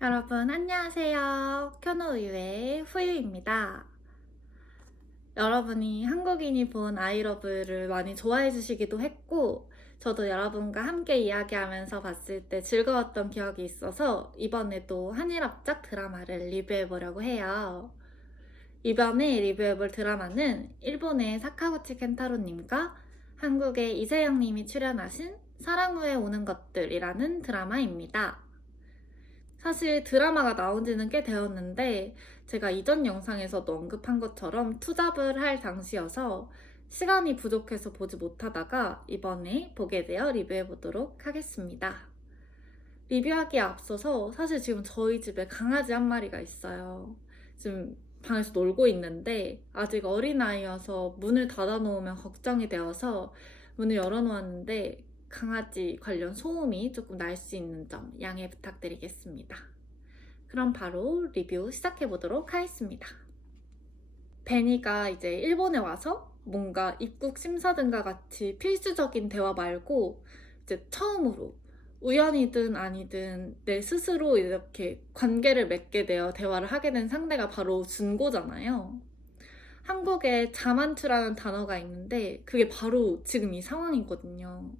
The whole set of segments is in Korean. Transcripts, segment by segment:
여러분 안녕하세요. 켜노우유의 후유입니다. 여러분이 한국인이 본 아이러브를 많이 좋아해 주시기도 했고 저도 여러분과 함께 이야기하면서 봤을 때 즐거웠던 기억이 있어서 이번에도 한일합작 드라마를 리뷰해 보려고 해요. 이번에 리뷰해 볼 드라마는 일본의 사카구치 켄타로님과 한국의 이세영님이 출연하신 사랑 후에 오는 것들이라는 드라마입니다. 사실 드라마가 나온 지는 꽤 되었는데 제가 이전 영상에서도 언급한 것처럼 투잡을 할 당시여서 시간이 부족해서 보지 못하다가 이번에 보게 되어 리뷰해보도록 하겠습니다. 리뷰하기에 앞서서 사실 지금 저희 집에 강아지 한 마리가 있어요. 지금 방에서 놀고 있는데 아직 어린아이여서 문을 닫아놓으면 걱정이 되어서 문을 열어놓았는데 강아지 관련 소음이 조금 날 수 있는 점 양해 부탁드리겠습니다. 그럼 바로 리뷰 시작해보도록 하겠습니다. 베니가 이제 일본에 와서 뭔가 입국 심사등과 같이 필수적인 대화 말고 이제 처음으로 우연이든 아니든 내 스스로 이렇게 관계를 맺게 되어 대화를 하게 된 상대가 바로 준고잖아요. 한국에 자만추라는 단어가 있는데 그게 바로 지금 이 상황이거든요.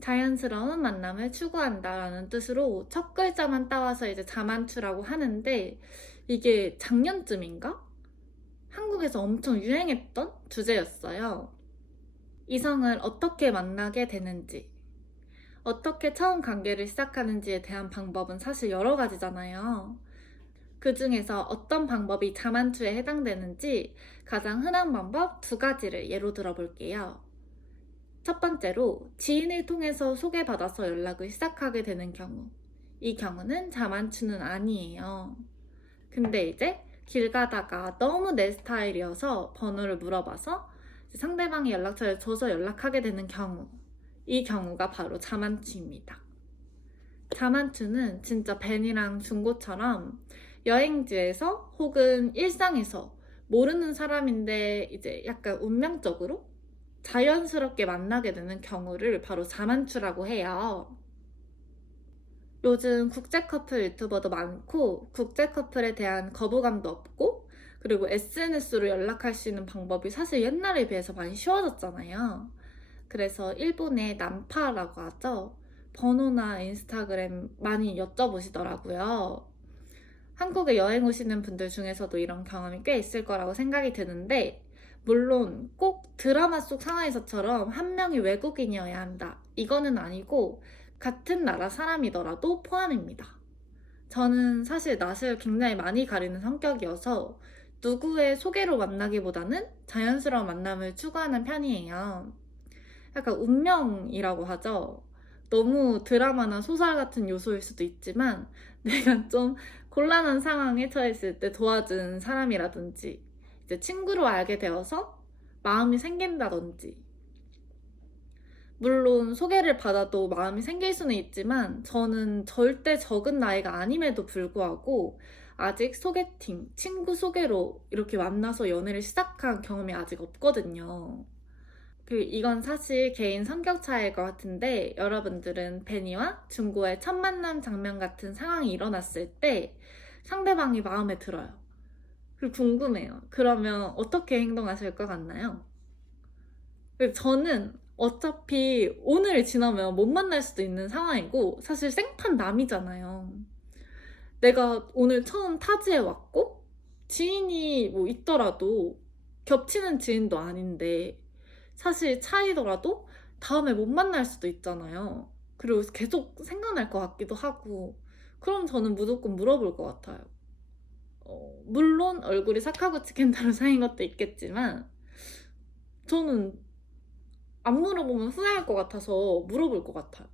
자연스러운 만남을 추구한다라는 뜻으로 첫 글자만 따와서 이제 자만추라고 하는데 이게 작년쯤인가? 한국에서 엄청 유행했던 주제였어요. 이성을 어떻게 만나게 되는지, 어떻게 처음 관계를 시작하는지에 대한 방법은 사실 여러 가지잖아요. 그 중에서 어떤 방법이 자만추에 해당되는지 가장 흔한 방법 2가지를 예로 들어볼게요. 첫 번째로 지인을 통해서 소개받아서 연락을 시작하게 되는 경우. 이 경우는 자만추는 아니에요. 근데 이제 길 가다가 너무 내 스타일이어서 번호를 물어봐서 상대방이 연락처를 줘서 연락하게 되는 경우. 이 경우가 바로 자만추입니다. 자만추는 진짜 벤이랑 중고처럼 여행지에서 혹은 일상에서 모르는 사람인데 이제 약간 운명적으로 자연스럽게 만나게 되는 경우를 바로 자만추라고 해요. 요즘 국제 커플 유튜버도 많고 국제 커플에 대한 거부감도 없고 그리고 SNS로 연락할 수 있는 방법이 사실 옛날에 비해서 많이 쉬워졌잖아요. 그래서 일본의 남파라고 하죠. 번호나 인스타그램 많이 여쭤보시더라고요. 한국에 여행 오시는 분들 중에서도 이런 경험이 꽤 있을 거라고 생각이 드는데 물론 꼭 드라마 속 상황에서처럼 한 명이 외국인이어야 한다. 이거는 아니고 같은 나라 사람이더라도 포함입니다. 저는 사실 낯을 굉장히 많이 가리는 성격이어서 누구의 소개로 만나기보다는 자연스러운 만남을 추구하는 편이에요. 약간 운명이라고 하죠. 너무 드라마나 소설 같은 요소일 수도 있지만 내가 좀 곤란한 상황에 처했을 때 도와준 사람이라든지 이제 친구로 알게 되어서 마음이 생긴다든지 물론 소개를 받아도 마음이 생길 수는 있지만 저는 절대 적은 나이가 아님에도 불구하고 아직 소개팅, 친구 소개로 이렇게 만나서 연애를 시작한 경험이 아직 없거든요. 이건 사실 개인 성격 차이일 것 같은데 여러분들은 베니와 중고의 첫 만남 장면 같은 상황이 일어났을 때 상대방이 마음에 들어요. 그리고 궁금해요. 그러면 어떻게 행동하실 것 같나요? 저는 어차피 오늘 지나면 못 만날 수도 있는 상황이고 사실 생판 남이잖아요. 내가 오늘 처음 타지에 왔고 지인이 뭐 있더라도 겹치는 지인도 아닌데 사실 차이더라도 다음에 못 만날 수도 있잖아요. 그리고 계속 생각날 것 같기도 하고 그럼 저는 무조건 물어볼 것 같아요. 물론 얼굴이 사카구치 켄타로 사인 것도 있겠지만 저는 안 물어보면 후회할 것 같아서 물어볼 것 같아요.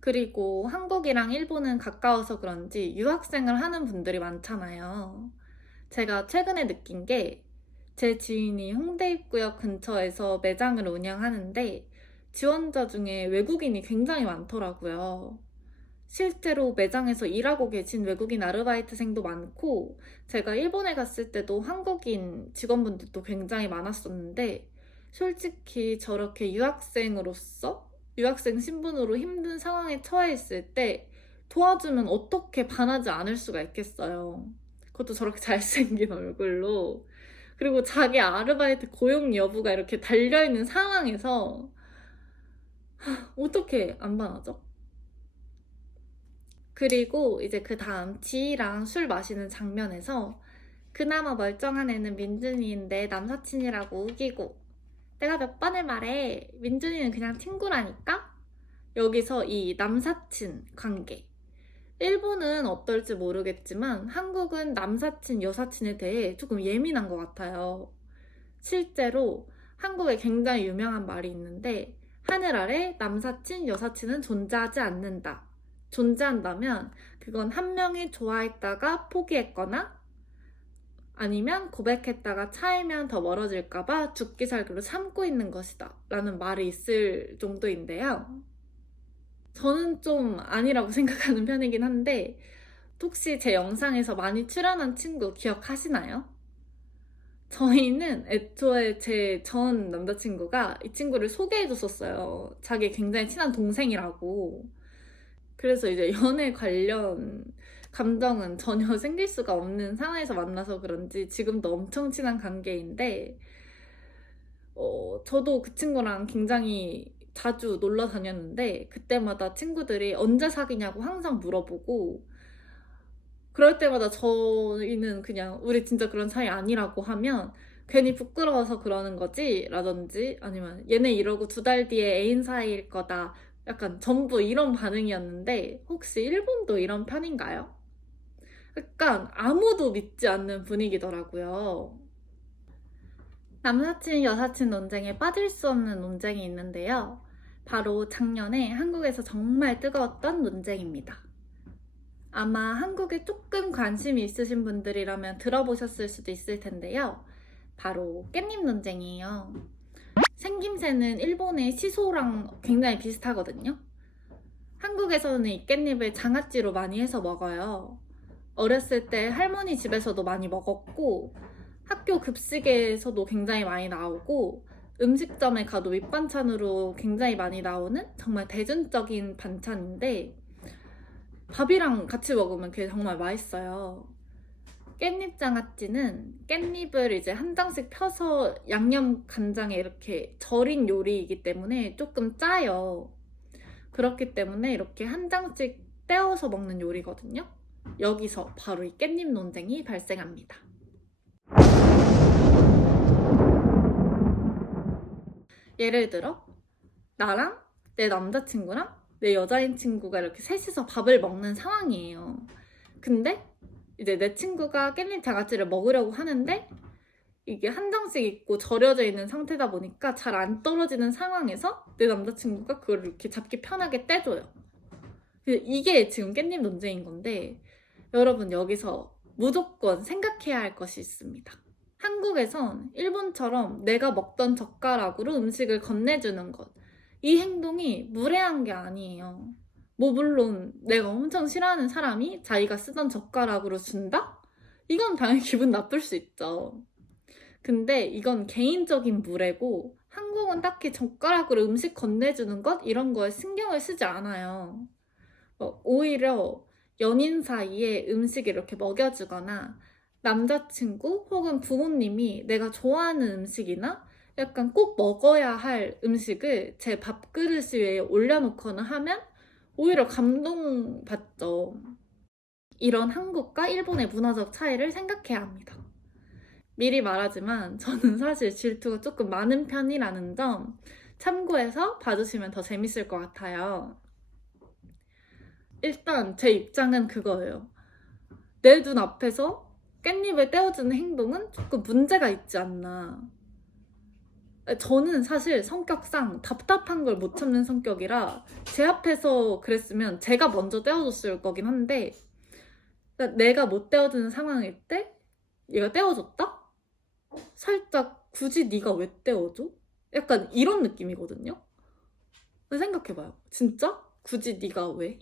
그리고 한국이랑 일본은 가까워서 그런지 유학생을 하는 분들이 많잖아요. 제가 최근에 느낀 게 제 지인이 홍대 입구역 근처에서 매장을 운영하는데 지원자 중에 외국인이 굉장히 많더라고요. 실제로 매장에서 일하고 계신 외국인 아르바이트생도 많고 제가 일본에 갔을 때도 한국인 직원분들도 굉장히 많았었는데 솔직히 저렇게 유학생으로서 유학생 신분으로 힘든 상황에 처해 있을 때 도와주면 어떻게 반하지 않을 수가 있겠어요. 그것도 저렇게 잘생긴 얼굴로. 그리고 자기 아르바이트 고용 여부가 이렇게 달려있는 상황에서 어떻게 안 반하죠? 그리고 이제 그 다음 지희랑 술 마시는 장면에서 그나마 멀쩡한 애는 민준이인데 남사친이라고 우기고, 내가 몇 번을 말해, 민준이는 그냥 친구라니까? 여기서 이 남사친 관계, 일본은 어떨지 모르겠지만 한국은 남사친, 여사친에 대해 조금 예민한 것 같아요. 실제로 한국에 굉장히 유명한 말이 있는데, 하늘 아래 남사친, 여사친은 존재하지 않는다. 존재한다면 그건 한 명이 좋아했다가 포기했거나 아니면 고백했다가 차이면 더 멀어질까봐 죽기 살기로 참고 있는 것이다 라는 말이 있을 정도인데요. 저는 좀 아니라고 생각하는 편이긴 한데, 혹시 제 영상에서 많이 출연한 친구 기억하시나요? 저희는 애초에 제 전 남자친구가 이 친구를 소개해줬었어요. 자기 굉장히 친한 동생이라고. 그래서 이제 연애 관련 감정은 전혀 생길 수가 없는 상황에서 만나서 그런지 지금도 엄청 친한 관계인데, 저도 그 친구랑 굉장히 자주 놀러 다녔는데 그때마다 친구들이 언제 사귀냐고 항상 물어보고, 그럴 때마다 저희는 그냥 우리 진짜 그런 사이 아니라고 하면 괜히 부끄러워서 그러는 거지 라든지, 아니면 얘네 이러고 2달 뒤에 애인 사이일 거다, 약간 전부 이런 반응이었는데, 혹시 일본도 이런 편인가요? 약간 아무도 믿지 않는 분위기더라고요. 남사친, 여사친 논쟁에 빠질 수 없는 논쟁이 있는데요. 바로 작년에 한국에서 정말 뜨거웠던 논쟁입니다. 아마 한국에 조금 관심이 있으신 분들이라면 들어보셨을 수도 있을 텐데요. 바로 깻잎 논쟁이에요. 생김새는 일본의 시소랑 굉장히 비슷하거든요. 한국에서는 이 깻잎을 장아찌로 많이 해서 먹어요. 어렸을 때 할머니 집에서도 많이 먹었고, 학교 급식에서도 굉장히 많이 나오고, 음식점에 가도 밑반찬으로 굉장히 많이 나오는 정말 대중적인 반찬인데, 밥이랑 같이 먹으면 그게 정말 맛있어요. 깻잎 장아찌는 깻잎을 이제 한 장씩 펴서 양념 간장에 이렇게 절인 요리이기 때문에 조금 짜요. 그렇기 때문에 이렇게 한 장씩 떼어서 먹는 요리거든요. 여기서 바로 이 깻잎 논쟁이 발생합니다. 예를 들어 나랑 내 남자친구랑 내 여자인 친구가 이렇게 셋이서 밥을 먹는 상황이에요. 근데 이제 내 친구가 깻잎 장아찌를 먹으려고 하는데 이게 한 장씩 있고 절여져 있는 상태다 보니까 잘 안 떨어지는 상황에서 내 남자친구가 그걸 이렇게 잡기 편하게 떼줘요. 이게 지금 깻잎 논쟁인 건데, 여러분 여기서 무조건 생각해야 할 것이 있습니다. 한국에선 일본처럼 내가 먹던 젓가락으로 음식을 건네주는 것, 이 행동이 무례한 게 아니에요. 뭐 물론 내가 엄청 싫어하는 사람이 자기가 쓰던 젓가락으로 준다? 이건 당연히 기분 나쁠 수 있죠. 근데 이건 개인적인 무례고, 한국은 딱히 젓가락으로 음식 건네주는 것 이런 거에 신경을 쓰지 않아요. 오히려 연인 사이에 음식 이렇게 먹여주거나 남자친구 혹은 부모님이 내가 좋아하는 음식이나 약간 꼭 먹어야 할 음식을 제 밥그릇 위에 올려놓거나 하면 오히려 감동받죠. 이런 한국과 일본의 문화적 차이를 생각해야 합니다. 미리 말하지만 저는 사실 질투가 조금 많은 편이라는 점 참고해서 봐주시면 더 재밌을 것 같아요. 일단 제 입장은 그거예요. 내 눈 앞에서 깻잎을 떼어주는 행동은 조금 문제가 있지 않나. 저는 사실 성격상 답답한 걸 못 참는 성격이라 제 앞에서 그랬으면 제가 먼저 떼어줬을 거긴 한데, 내가 못 떼어주는 상황일 때 얘가 떼어줬다? 살짝 굳이 네가 왜 떼어줘? 약간 이런 느낌이거든요. 생각해봐요. 진짜? 굳이 네가 왜?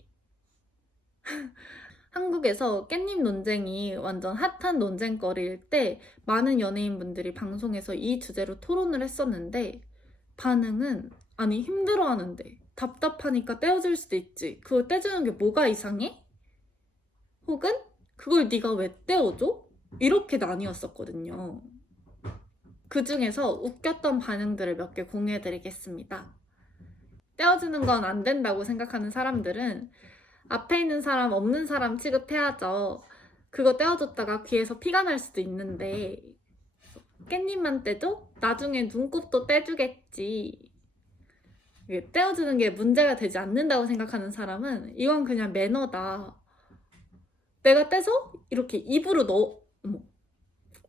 한국에서 깻잎 논쟁이 완전 핫한 논쟁거리일 때 많은 연예인분들이 방송에서 이 주제로 토론을 했었는데, 반응은 아니 힘들어하는데 답답하니까 떼어줄 수도 있지, 그거 떼주는 게 뭐가 이상해? 혹은 그걸 네가 왜 떼어줘? 이렇게 나뉘었었거든요. 그 중에서 웃겼던 반응들을 몇 개 공유해드리겠습니다. 떼어주는 건 안 된다고 생각하는 사람들은 앞에 있는 사람 없는 사람 취급해야죠. 그거 떼어줬다가 귀에서 피가 날 수도 있는데 깻잎만 떼줘? 나중에 눈곱도 떼주겠지. 떼어주는 게 문제가 되지 않는다고 생각하는 사람은 이건 그냥 매너다. 내가 떼서 이렇게 입으로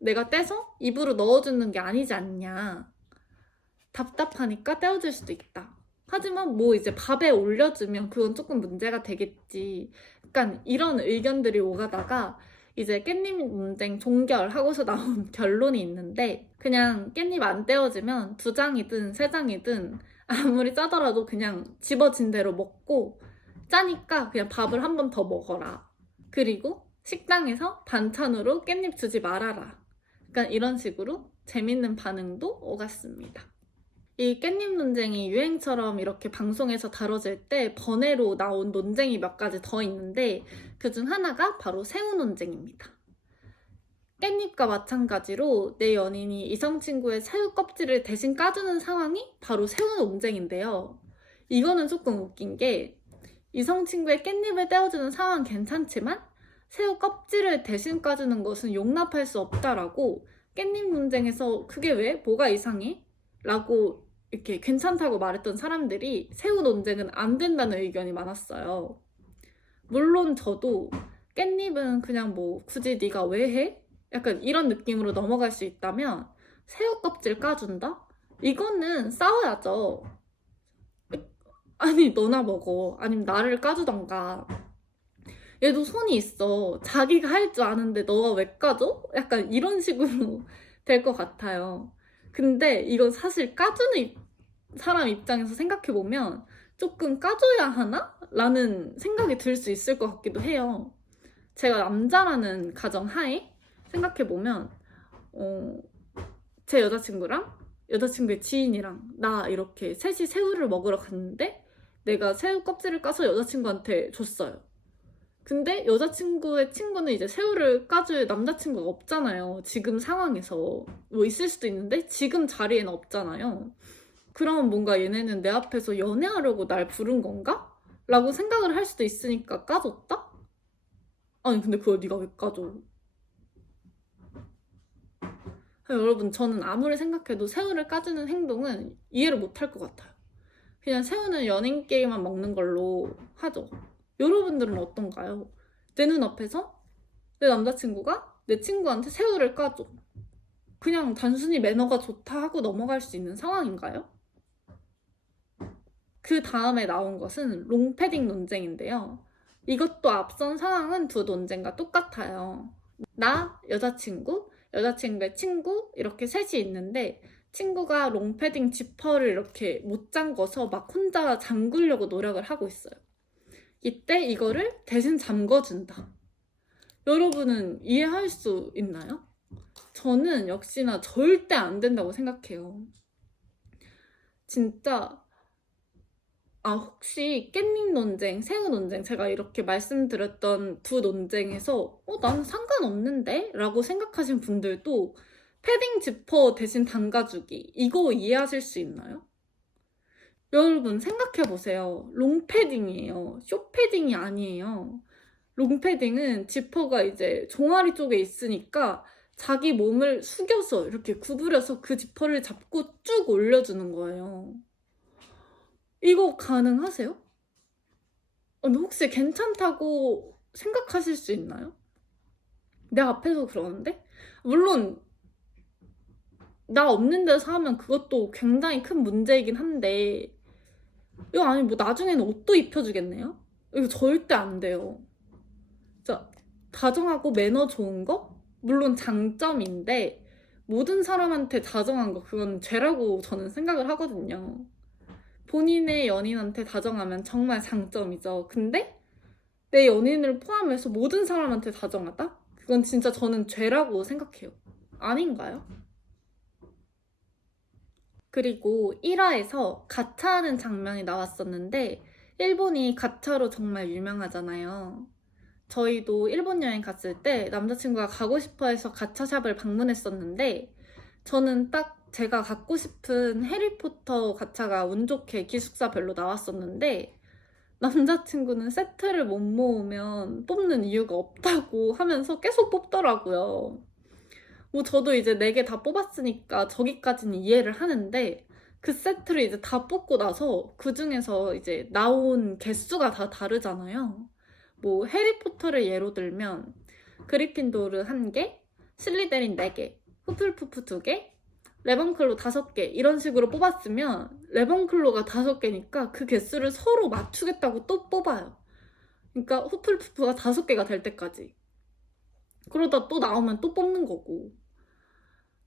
내가 떼서 입으로 넣어주는 게 아니지 않냐. 답답하니까 떼어줄 수도 있다. 하지만 뭐 이제 밥에 올려주면 그건 조금 문제가 되겠지. 약간 이런 의견들이 오가다가 이제 깻잎 논쟁 종결하고서 나온 결론이 있는데 그냥 깻잎 안 떼어지면 2장이든 3장이든 아무리 짜더라도 그냥 집어진 대로 먹고 짜니까 그냥 밥을 한 번 더 먹어라. 그리고 식당에서 반찬으로 깻잎 주지 말아라. 약간 이런 식으로 재밌는 반응도 오갔습니다. 이 깻잎 논쟁이 유행처럼 이렇게 방송에서 다뤄질 때 번외로 나온 논쟁이 몇 가지 더 있는데 그중 하나가 바로 새우 논쟁입니다. 깻잎과 마찬가지로 내 연인이 이성 친구의 새우 껍질을 대신 까주는 상황이 바로 새우 논쟁인데요. 이거는 조금 웃긴 게 이성 친구의 깻잎을 떼어주는 상황은 괜찮지만 새우 껍질을 대신 까주는 것은 용납할 수 없다라고 깻잎 논쟁에서 그게 왜? 뭐가 이상해? 라고 이렇게 괜찮다고 말했던 사람들이 새우 논쟁은 안 된다는 의견이 많았어요. 물론 저도 깻잎은 그냥 뭐 굳이 네가 왜 해? 약간 이런 느낌으로 넘어갈 수 있다면 새우 껍질 까준다? 이거는 싸워야죠. 아니 너나 먹어. 아니면 나를 까주던가. 얘도 손이 있어. 자기가 할 줄 아는데 너가 왜 까줘? 약간 이런 식으로 될 것 같아요. 근데 이건 사실 까주는 사람 입장에서 생각해보면 조금 까줘야 하나? 라는 생각이 들 수 있을 것 같기도 해요. 제가 남자라는 가정하에 생각해보면 제 여자친구랑 여자친구의 지인이랑 나 이렇게 셋이 새우를 먹으러 갔는데 내가 새우 껍질을 까서 여자친구한테 줬어요. 근데 여자친구의 친구는 이제 새우를 까줄 남자친구가 없잖아요. 지금 상황에서. 뭐 있을 수도 있는데 지금 자리에는 없잖아요. 그러면 뭔가 얘네는 내 앞에서 연애하려고 날 부른 건가? 라고 생각을 할 수도 있으니까 까줬다? 아니 근데 그걸 네가 왜 까줘? 여러분 저는 아무리 생각해도 새우를 까주는 행동은 이해를 못할 것 같아요. 그냥 새우는 연인 게임만 먹는 걸로 하죠. 여러분들은 어떤가요? 내 눈앞에서 내 남자친구가 내 친구한테 새우를 까줘. 그냥 단순히 매너가 좋다 하고 넘어갈 수 있는 상황인가요? 그 다음에 나온 것은 롱패딩 논쟁인데요. 이것도 앞선 상황은 두 논쟁과 똑같아요. 나, 여자친구의 친구 이렇게 셋이 있는데 친구가 롱패딩 지퍼를 이렇게 못 잠궈서 막 혼자 잠그려고 노력을 하고 있어요. 이때 이거를 대신 잠궈준다. 여러분은 이해할 수 있나요? 저는 역시나 절대 안 된다고 생각해요. 진짜 혹시 깻잎 논쟁, 새우 논쟁 제가 이렇게 말씀드렸던 두 논쟁에서 나는 상관없는데? 라고 생각하신 분들도 패딩 지퍼 대신 담가주기 이거 이해하실 수 있나요? 여러분 생각해보세요. 롱패딩이에요. 숏패딩이 아니에요. 롱패딩은 지퍼가 이제 종아리 쪽에 있으니까 자기 몸을 숙여서 이렇게 구부려서 그 지퍼를 잡고 쭉 올려주는 거예요. 이거 가능하세요? 혹시 괜찮다고 생각하실 수 있나요? 내 앞에서 그러는데? 물론 나 없는 데서 하면 그것도 굉장히 큰 문제이긴 한데 이거 아니 뭐 나중에는 옷도 입혀주겠네요? 이거 절대 안 돼요. 자, 다정하고 매너 좋은 거? 물론 장점인데 모든 사람한테 다정한 거 그건 죄라고 저는 생각을 하거든요. 본인의 연인한테 다정하면 정말 장점이죠. 근데 내 연인을 포함해서 모든 사람한테 다정하다? 그건 진짜 저는 죄라고 생각해요. 아닌가요? 그리고 1화에서 가차하는 장면이 나왔었는데 일본이 가차로 정말 유명하잖아요. 저희도 일본 여행 갔을 때 남자친구가 가고 싶어 해서 가차샵을 방문했었는데 저는 딱 제가 갖고 싶은 해리포터 가차가 운 좋게 기숙사별로 나왔었는데 남자친구는 세트를 못 모으면 뽑는 이유가 없다고 하면서 계속 뽑더라고요. 뭐 저도 이제 4개 다 뽑았으니까 저기까지는 이해를 하는데 그 세트를 이제 다 뽑고 나서 그 중에서 이제 나온 개수가 다 다르잖아요. 뭐 해리포터를 예로 들면 그리핀도르 1개, 슬리데린 4개, 후플푸프 2개, 레번클로 5개 이런 식으로 뽑았으면 레번클로가 5개니까 그 개수를 서로 맞추겠다고 또 뽑아요. 그러니까 후플푸프가 5개가 될 때까지. 그러다 또 나오면 또 뽑는 거고.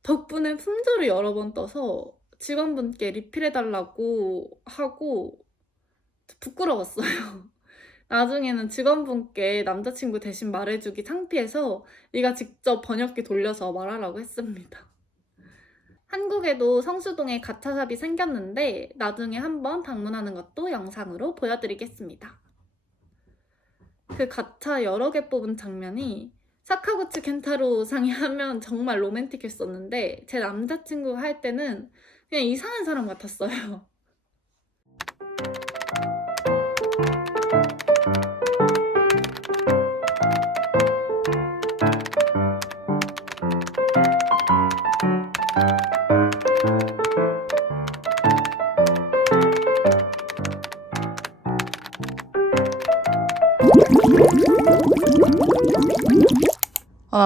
덕분에 품절이 여러 번 떠서 직원분께 리필해달라고 하고 부끄러웠어요. 나중에는 직원분께 남자친구 대신 말해주기 창피해서 네가 직접 번역기 돌려서 말하라고 했습니다. 한국에도 성수동에 가차샵이 생겼는데 나중에 한번 방문하는 것도 영상으로 보여드리겠습니다. 그 가차 여러 개 뽑은 장면이 사카구치 켄타로 상이 하면 정말 로맨틱했었는데 제 남자친구가 할 때는 그냥 이상한 사람 같았어요.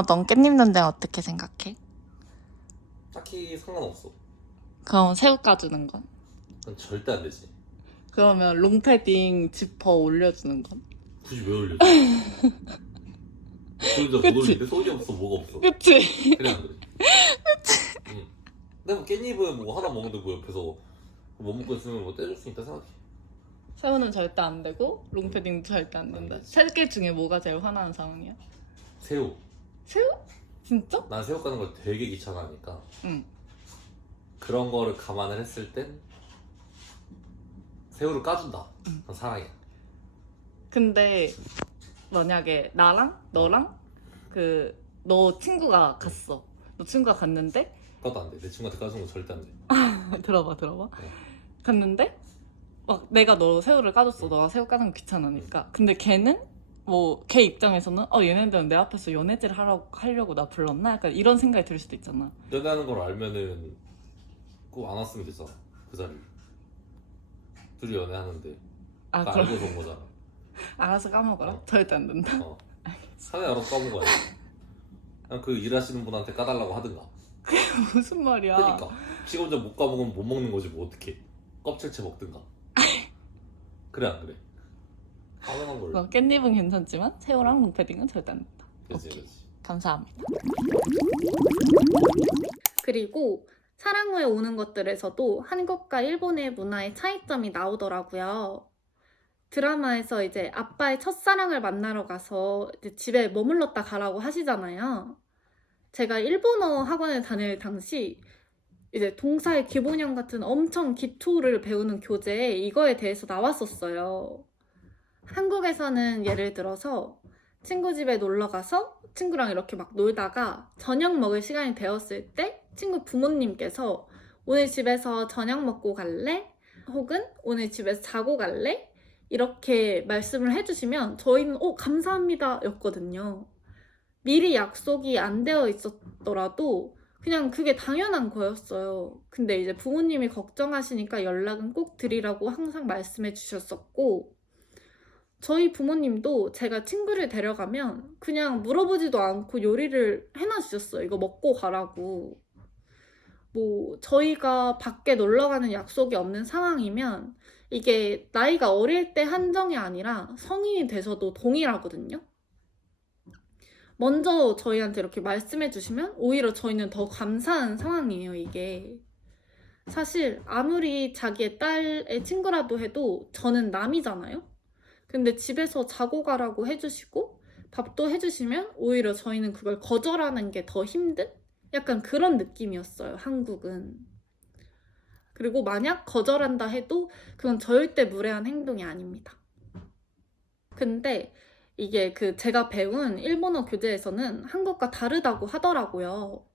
넌 깻잎 논쟁 어떻게 생각해? 딱히 상관없어. 그럼 새우 까주는 건? 그건 절대 안 되지. 그러면 롱패딩 지퍼 올려주는 건? 굳이 왜 올려줘? 거기다 못 올리는데 속이 없어 뭐가 없어. 그치? 그래 안 그래? 응. 근데 뭐 깻잎은 뭐 하나 먹는데 뭐 옆에서 못 먹고 있으면 뭐 떼줄 수 있다 생각해. 새우는 절대 안 되고 롱패딩도 절대 안 된다. 되지. 3개 중에 뭐가 제일 화나는 상황이야? 새우. 새우? 진짜? 난 새우 까는 걸 되게 귀찮아하니까 응. 그런 거를 감안을 했을 땐 새우를 까준다. 그건 사랑이야. 근데 만약에 나랑 너랑 너 친구가 갔어. 너 친구가 갔는데 까도 안 돼. 내 친구한테 까주는 거 절대 안 돼. 들어봐. 네. 갔는데 막 내가 너 새우를 까줬어. 너가 새우 까는 거 귀찮으니까. 근데 걔는 뭐 걔 입장에서는 얘네들은 내 앞에서 연애질 하려고 나 불렀나? 약간 이런 생각이 들 수도 있잖아. 연애하는 걸 알면은 꼭 안 왔으면 되잖아. 그 자리. 둘이 연애하는데 아 다 그럼 알고 온 거잖아. 알아서 까먹어라. 어. 절대 안 된다. 사내 알아서 까먹어야 돼. 그냥 그 일하시는 분한테 까달라고 하든가. 무슨 말이야? 그러니까 지 혼자 못 까먹으면 못 먹는 거지 뭐 어떡해. 껍질째 먹든가. 그래 안 그래? 당연한 걸로. 깻잎은 괜찮지만 새우랑 롱패딩은 절대 안 된다. 그치 오케이. 그치. 감사합니다. 그리고 사랑 후에 오는 것들에서도 한국과 일본의 문화의 차이점이 나오더라고요. 드라마에서 이제 아빠의 첫사랑을 만나러 가서 이제 집에 머물렀다 가라고 하시잖아요. 제가 일본어 학원을 다닐 당시 이제 동사의 기본형 같은 엄청 기초를 배우는 교재에 이거에 대해서 나왔었어요. 한국에서는 예를 들어서 친구 집에 놀러 가서 친구랑 이렇게 막 놀다가 저녁 먹을 시간이 되었을 때 친구 부모님께서 오늘 집에서 저녁 먹고 갈래? 혹은 오늘 집에서 자고 갈래? 이렇게 말씀을 해주시면 저희는 감사합니다 였거든요. 미리 약속이 안 되어 있었더라도 그냥 그게 당연한 거였어요. 근데 이제 부모님이 걱정하시니까 연락은 꼭 드리라고 항상 말씀해 주셨었고 저희 부모님도 제가 친구를 데려가면 그냥 물어보지도 않고 요리를 해놔 주셨어요. 이거 먹고 가라고. 뭐 저희가 밖에 놀러 가는 약속이 없는 상황이면 이게 나이가 어릴 때 한정이 아니라 성인이 돼서도 동일하거든요. 먼저 저희한테 이렇게 말씀해 주시면 오히려 저희는 더 감사한 상황이에요, 이게. 사실 아무리 자기의 딸의 친구라도 해도 저는 남이잖아요? 근데 집에서 자고 가라고 해주시고 밥도 해주시면 오히려 저희는 그걸 거절하는 게 더 힘든? 약간 그런 느낌이었어요, 한국은. 그리고 만약 거절한다 해도 그건 절대 무례한 행동이 아닙니다. 근데 이게 제가 배운 일본어 교재에서는 한국과 다르다고 하더라고요.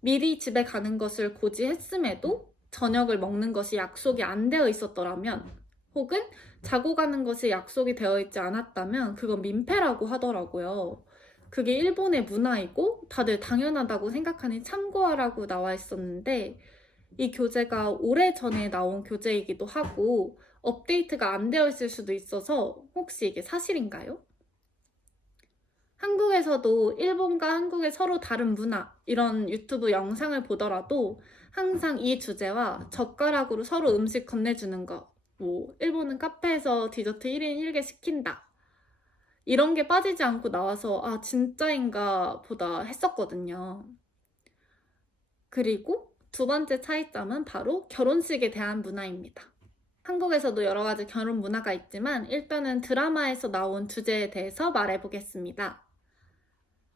미리 집에 가는 것을 고지했음에도 저녁을 먹는 것이 약속이 안 되어 있었더라면, 혹은 자고 가는 것이 약속이 되어 있지 않았다면 그건 민폐라고 하더라고요. 그게 일본의 문화이고 다들 당연하다고 생각하니 참고하라고 나와 있었는데, 이 교재가 오래전에 나온 교재이기도 하고 업데이트가 안 되어 있을 수도 있어서 혹시 이게 사실인가요? 한국에서도 일본과 한국의 서로 다른 문화, 이런 유튜브 영상을 보더라도 항상 이 주제와 젓가락으로 서로 음식 건네주는 거, 일본은 카페에서 디저트 1인 1개 시킨다, 이런 게 빠지지 않고 나와서 아, 진짜인가 보다 했었거든요. 그리고 두 번째 차이점은 바로 결혼식에 대한 문화입니다. 한국에서도 여러 가지 결혼 문화가 있지만 일단은 드라마에서 나온 주제에 대해서 말해보겠습니다.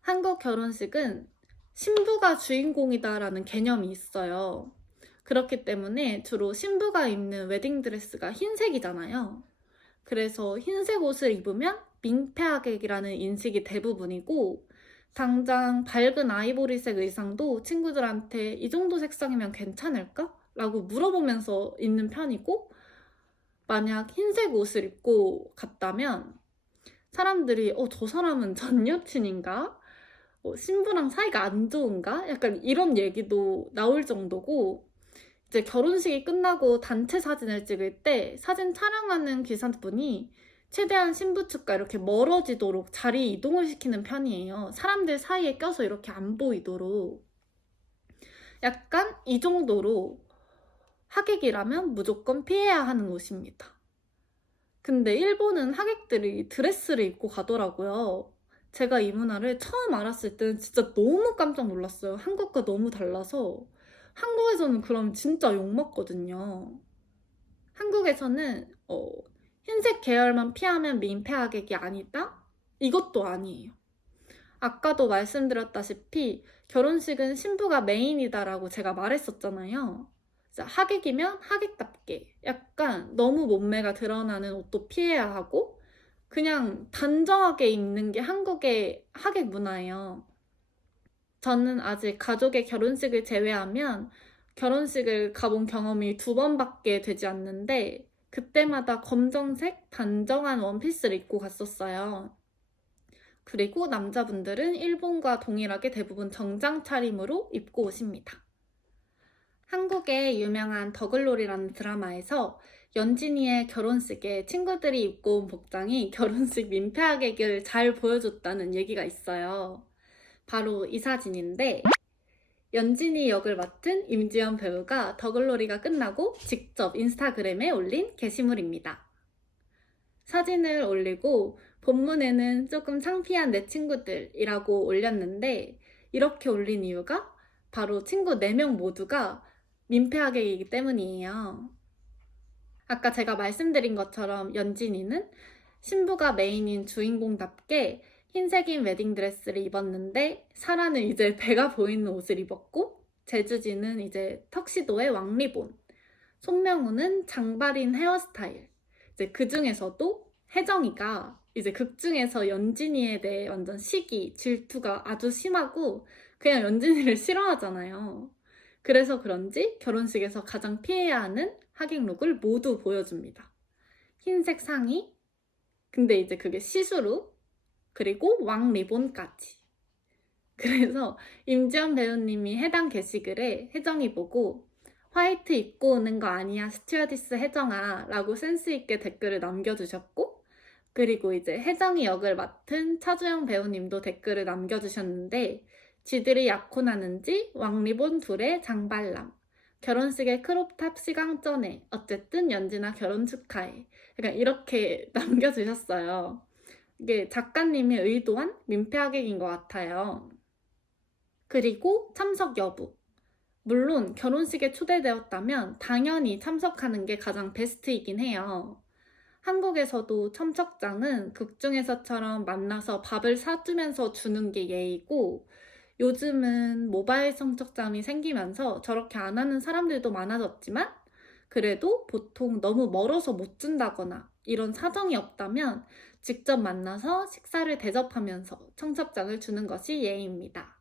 한국 결혼식은 신부가 주인공이다라는 개념이 있어요. 그렇기 때문에 주로 신부가 입는 웨딩드레스가 흰색이잖아요. 그래서 흰색 옷을 입으면 민폐하객이라는 인식이 대부분이고, 당장 밝은 아이보리색 의상도 친구들한테 이 정도 색상이면 괜찮을까? 라고 물어보면서 입는 편이고, 만약 흰색 옷을 입고 갔다면 사람들이 저 사람은 전 여친인가? 신부랑 사이가 안 좋은가? 약간 이런 얘기도 나올 정도고, 이제 결혼식이 끝나고 단체 사진을 찍을 때 사진 촬영하는 기사분이 최대한 신부 측과 이렇게 멀어지도록 자리 이동을 시키는 편이에요. 사람들 사이에 껴서 이렇게 안 보이도록. 약간 이 정도로 하객이라면 무조건 피해야 하는 옷입니다. 근데 일본은 하객들이 드레스를 입고 가더라고요. 제가 이 문화를 처음 알았을 때는 진짜 너무 깜짝 놀랐어요. 한국과 너무 달라서. 한국에서는 그럼 진짜 욕먹거든요. 한국에서는 흰색 계열만 피하면 민폐하객이 아니다? 이것도 아니에요. 아까도 말씀드렸다시피 결혼식은 신부가 메인이다라고 제가 말했었잖아요. 하객이면 하객답게 약간 너무 몸매가 드러나는 옷도 피해야 하고 그냥 단정하게 입는 게 한국의 하객 문화예요. 저는 아직 가족의 결혼식을 제외하면 결혼식을 가본 경험이 2번밖에 되지 않는데 그때마다 검정색 단정한 원피스를 입고 갔었어요. 그리고 남자분들은 일본과 동일하게 대부분 정장 차림으로 입고 오십니다. 한국의 유명한 더글로리라는 드라마에서 연진이의 결혼식에 친구들이 입고 온 복장이 결혼식 민폐하객을 잘 보여줬다는 얘기가 있어요. 바로 이 사진인데, 연진이 역을 맡은 임지연 배우가 더글로리가 끝나고 직접 인스타그램에 올린 게시물입니다. 사진을 올리고 본문에는 조금 창피한 내 친구들이라고 올렸는데, 이렇게 올린 이유가 바로 친구 4명 모두가 민폐하객이기 때문이에요. 아까 제가 말씀드린 것처럼 연진이는 신부가 메인인 주인공답게 흰색인 웨딩드레스를 입었는데 사라는 이제 배가 보이는 옷을 입었고, 재주지는 이제 턱시도에 왕리본, 손명우는 장발인 헤어스타일. 이제 그 중에서도 혜정이가 이제 극 중에서 연진이에 대해 완전 시기, 질투가 아주 심하고 그냥 연진이를 싫어하잖아요. 그래서 그런지 결혼식에서 가장 피해야 하는 하객룩을 모두 보여줍니다. 흰색 상의, 근데 이제 그게 시스루, 그리고 왕 리본까지. 그래서 임지연 배우님이 해당 게시글에 혜정이 보고 화이트 입고 오는 거 아니야 스튜어디스 혜정아 라고 센스있게 댓글을 남겨주셨고, 그리고 이제 혜정이 역을 맡은 차주영 배우님도 댓글을 남겨주셨는데, 지들이 약혼하는지 왕리본 둘의 장발남, 결혼식에 크롭탑 시강 전에 어쨌든 연진아 결혼 축하해, 약간 이렇게 남겨주셨어요. 이게 작가님이 의도한 민폐하객인 것 같아요. 그리고 참석 여부. 물론 결혼식에 초대되었다면 당연히 참석하는 게 가장 베스트이긴 해요. 한국에서도 참석장은 극중에서처럼 만나서 밥을 사주면서 주는 게 예의고, 요즘은 모바일 청첩장이 생기면서 저렇게 안 하는 사람들도 많아졌지만, 그래도 보통 너무 멀어서 못 준다거나 이런 사정이 없다면 직접 만나서 식사를 대접하면서 청첩장을 주는 것이 예의입니다.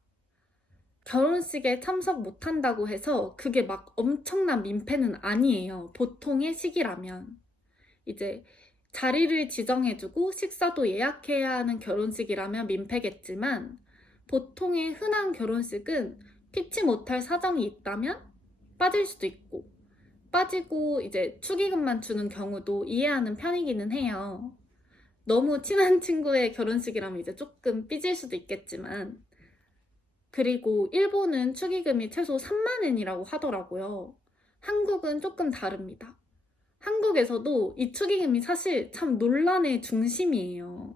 결혼식에 참석 못한다고 해서 그게 막 엄청난 민폐는 아니에요. 보통의 식이라면. 이제 자리를 지정해주고 식사도 예약해야 하는 결혼식이라면 민폐겠지만 보통의 흔한 결혼식은 피치 못할 사정이 있다면 빠질 수도 있고 빠지고 이제 축의금만 주는 경우도 이해하는 편이기는 해요. 너무 친한 친구의 결혼식이라면 이제 조금 삐질 수도 있겠지만 그리고 일본은 축의금이 최소 3만 엔이라고 하더라고요. 한국은 조금 다릅니다. 한국에서도 이 축의금이 사실 참 논란의 중심이에요.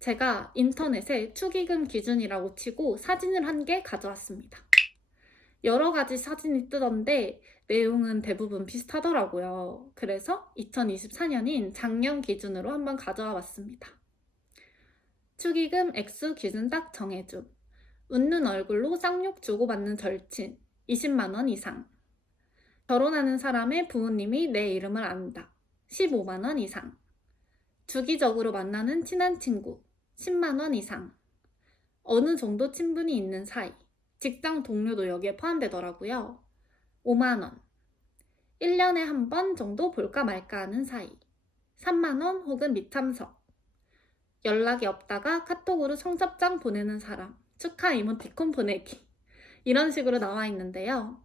제가 인터넷에 축의금 기준이라고 치고 사진을 한 개 가져왔습니다. 여러 가지 사진이 뜨던데 내용은 대부분 비슷하더라고요. 그래서 2024년인 작년 기준으로 한번 가져와 봤습니다. 축의금 액수 기준 딱 정해줌. 웃는 얼굴로 쌍욕 주고받는 절친 20만 원 이상. 결혼하는 사람의 부모님이 내 이름을 안다 15만 원 이상. 주기적으로 만나는 친한 친구 10만 원 이상. 어느 정도 친분이 있는 사이. 직장 동료도 여기에 포함되더라고요. 5만 원. 1년에 한 번 정도 볼까 말까 하는 사이. 3만 원 혹은 미참석. 연락이 없다가 카톡으로 청첩장 보내는 사람. 축하 이모티콘 보내기. 이런 식으로 나와 있는데요.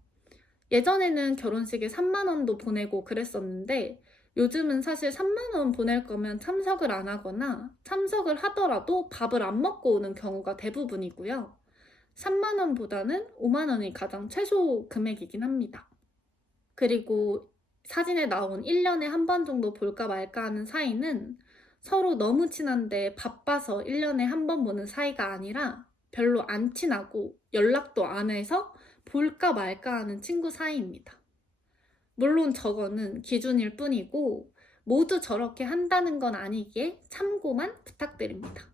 예전에는 결혼식에 3만 원도 보내고 그랬었는데 요즘은 사실 3만 원 보낼 거면 참석을 안 하거나 참석을 하더라도 밥을 안 먹고 오는 경우가 대부분이고요. 3만 원보다는 5만 원이 가장 최소 금액이긴 합니다. 그리고 사진에 나온 1년에 한 번 정도 볼까 말까 하는 사이는 서로 너무 친한데 바빠서 1년에 한 번 보는 사이가 아니라 별로 안 친하고 연락도 안 해서 볼까 말까 하는 친구 사이입니다. 물론 저거는 기준일 뿐이고 모두 저렇게 한다는 건 아니기에 참고만 부탁드립니다.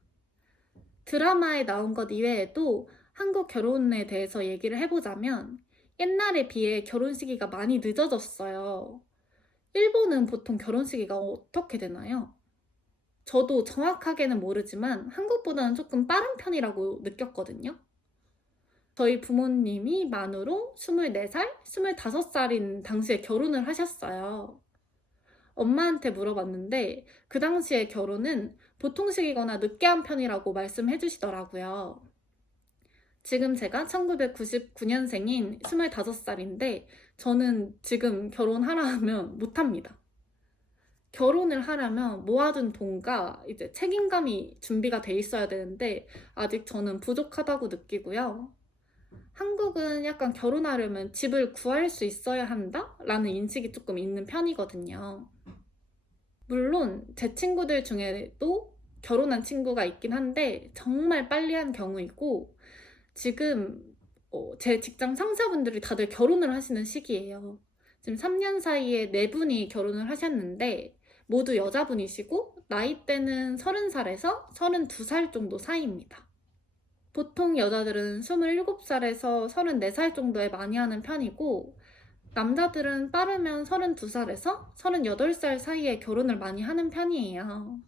드라마에 나온 것 이외에도 한국 결혼에 대해서 얘기를 해보자면 옛날에 비해 결혼 시기가 많이 늦어졌어요. 일본은 보통 결혼 시기가 어떻게 되나요? 저도 정확하게는 모르지만 한국보다는 조금 빠른 편이라고 느꼈거든요. 저희 부모님이 만으로 24살, 25살인 당시에 결혼을 하셨어요. 엄마한테 물어봤는데 그 당시에 결혼은 보통식이거나 늦게 한 편이라고 말씀해 주시더라고요. 지금 제가 1999년생인 25살인데 저는 지금 결혼하라 하면 못합니다. 결혼을 하려면 모아둔 돈과 이제 책임감이 준비가 돼 있어야 되는데 아직 저는 부족하다고 느끼고요. 한국은 약간 결혼하려면 집을 구할 수 있어야 한다? 라는 인식이 조금 있는 편이거든요. 물론 제 친구들 중에도 결혼한 친구가 있긴 한데 정말 빨리 한 경우이고 지금 제 직장 상사분들이 다들 결혼을 하시는 시기예요. 지금 3년 사이에 4분이 결혼을 하셨는데 모두 여자분이시고 나이대는 30살에서 32살 정도 사이입니다. 보통 여자들은 27살에서 34살 정도에 많이 하는 편이고 남자들은 빠르면 32살에서 38살 사이에 결혼을 많이 하는 편이에요.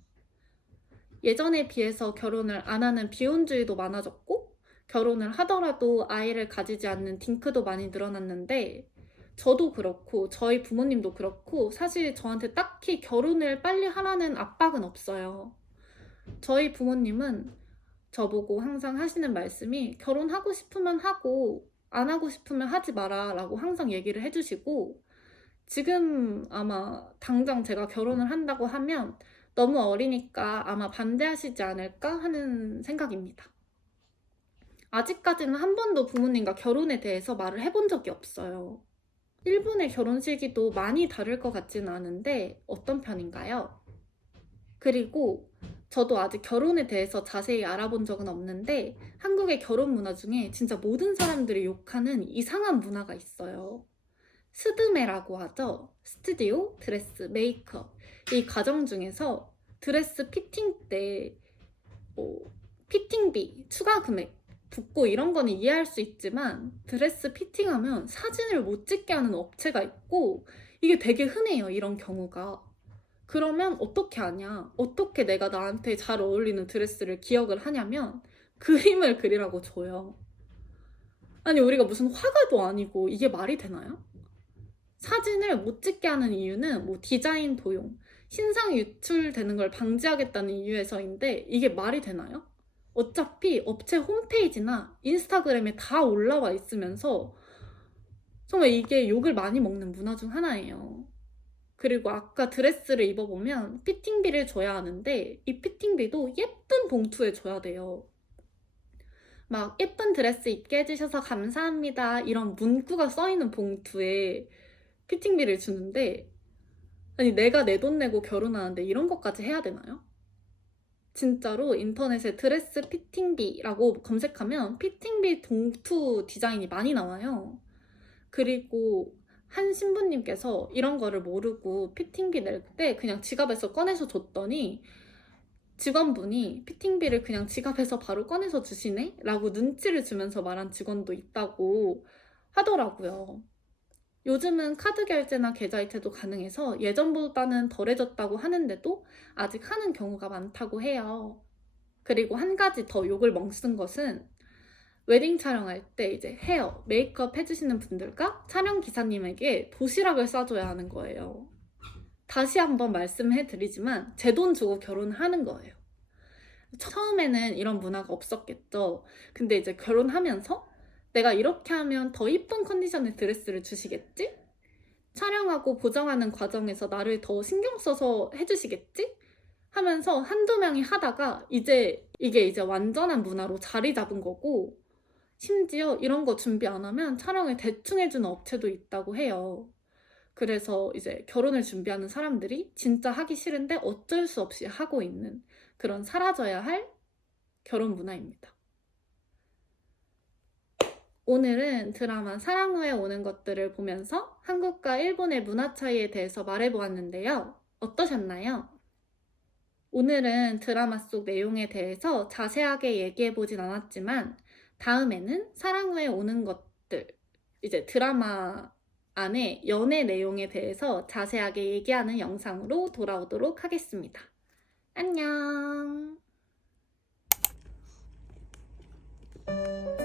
예전에 비해서 결혼을 안 하는 비혼주의도 많아졌고 결혼을 하더라도 아이를 가지지 않는 딩크도 많이 늘어났는데 저도 그렇고 저희 부모님도 그렇고 사실 저한테 딱히 결혼을 빨리 하라는 압박은 없어요. 저희 부모님은 저보고 항상 하시는 말씀이 결혼하고 싶으면 하고 안 하고 싶으면 하지 마라 라고 항상 얘기를 해주시고 지금 아마 당장 제가 결혼을 한다고 하면 너무 어리니까 아마 반대하시지 않을까 하는 생각입니다. 아직까지는 한 번도 부모님과 결혼에 대해서 말을 해본 적이 없어요. 일본의 결혼 시기도 많이 다를 것 같지는 않은데 어떤 편인가요? 그리고 저도 아직 결혼에 대해서 자세히 알아본 적은 없는데 한국의 결혼 문화 중에 진짜 모든 사람들이 욕하는 이상한 문화가 있어요. 스드메라고 하죠. 스튜디오, 드레스, 메이크업. 이 과정 중에서 드레스 피팅 때 피팅비, 추가 금액 붙고 이런 거는 이해할 수 있지만 드레스 피팅하면 사진을 못 찍게 하는 업체가 있고 이게 되게 흔해요. 이런 경우가. 그러면 어떻게 하냐? 어떻게 내가 나한테 잘 어울리는 드레스를 기억을 하냐면 그림을 그리라고 줘요. 아니 우리가 무슨 화가도 아니고 이게 말이 되나요? 사진을 못 찍게 하는 이유는 뭐 디자인 도용, 신상 유출되는 걸 방지하겠다는 이유에서인데 이게 말이 되나요? 어차피 업체 홈페이지나 인스타그램에 다 올라와 있으면서 정말 이게 욕을 많이 먹는 문화 중 하나예요. 그리고 아까 드레스를 입어보면 피팅비를 줘야 하는데 이 피팅비도 예쁜 봉투에 줘야 돼요. 막 예쁜 드레스 입게 해주셔서 감사합니다 이런 문구가 써있는 봉투에 피팅비를 주는데 아니 내가 내 돈 내고 결혼하는데 이런 것까지 해야 되나요? 진짜로 인터넷에 드레스 피팅비라고 검색하면 피팅비 봉투 디자인이 많이 나와요. 그리고 한 신부님께서 이런 거를 모르고 피팅비 낼 때 그냥 지갑에서 꺼내서 줬더니 직원분이 피팅비를 그냥 지갑에서 바로 꺼내서 주시네? 라고 눈치를 주면서 말한 직원도 있다고 하더라고요. 요즘은 카드 결제나 계좌이체도 가능해서 예전보다는 덜해졌다고 하는데도 아직 하는 경우가 많다고 해요. 그리고 한 가지 더 욕을 먹는 것은 웨딩 촬영할 때 이제 헤어, 메이크업 해주시는 분들과 촬영 기사님에게 도시락을 싸줘야 하는 거예요. 다시 한번 말씀해드리지만 제 돈 주고 결혼하는 거예요. 처음에는 이런 문화가 없었겠죠. 근데 이제 결혼하면서 내가 이렇게 하면 더 이쁜 컨디션의 드레스를 주시겠지? 촬영하고 보정하는 과정에서 나를 더 신경 써서 해주시겠지? 하면서 한두 명이 하다가 이제 이게 이제 완전한 문화로 자리 잡은 거고 심지어 이런 거 준비 안 하면 촬영을 대충 해주는 업체도 있다고 해요. 그래서 이제 결혼을 준비하는 사람들이 진짜 하기 싫은데 어쩔 수 없이 하고 있는 그런 사라져야 할 결혼 문화입니다. 오늘은 드라마 사랑 후에 오는 것들을 보면서 한국과 일본의 문화 차이에 대해서 말해보았는데요. 어떠셨나요? 오늘은 드라마 속 내용에 대해서 자세하게 얘기해보진 않았지만 다음에는 사랑 후에 오는 것들, 이제 드라마 안에 연애 내용에 대해서 자세하게 얘기하는 영상으로 돌아오도록 하겠습니다. 안녕.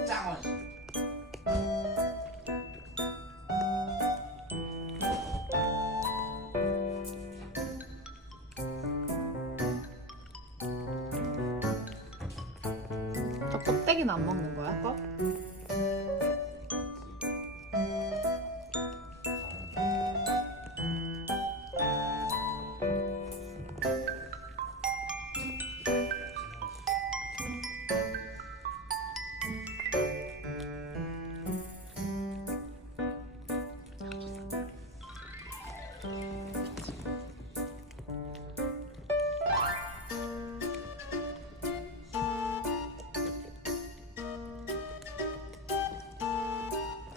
짱원. 저 껍데기는 안 먹는 거야?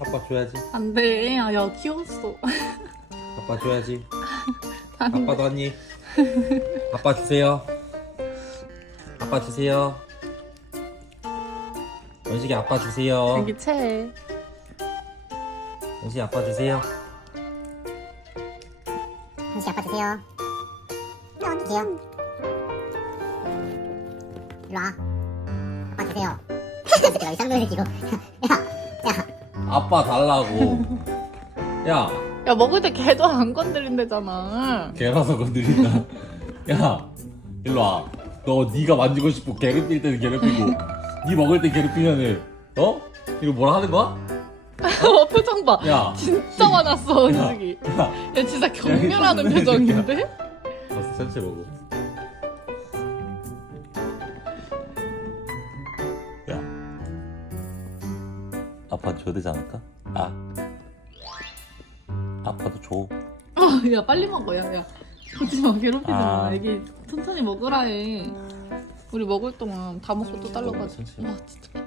아빠 줘야지. 안 돼. 아, 야, 귀여웠어. 아빠 줘야지. 안 돼. 아빠도 한 입. 아빠 주세요. 아빠 주세요. 연식이 아빠 주세요. 여기 채. 연식이 아빠 주세요. 한시 아빠 주세요. 주세요. 일로 와. 아빠 주세요. 이 쌍둥이를 끼고. 야. 아빠 달라고. 야, 야, 먹을 때 걔도 안 건드린대잖아. 개라서 건드린다. 야, 일로 와. 너 네가 만지고 싶고 괴롭힐 때는 괴롭히고, 네 먹을 때 괴롭히면은 이거 뭐라 하는 거야? 표정 봐. 야, 진짜 화났어, 은식이. 야, 야, 진짜 경멸하는 표정인데? 알았어, 천천히 먹어. 야, 아빠 줘야 되지 않을까? 아빠도 줘. 야, 빨리 먹어, 야. 오지 마, 괴롭히지 마. 아. 애기 천천히 먹으라 해. 우리 먹을 동안 다 먹고 또 달러 가지. 천천히. 와, 진짜.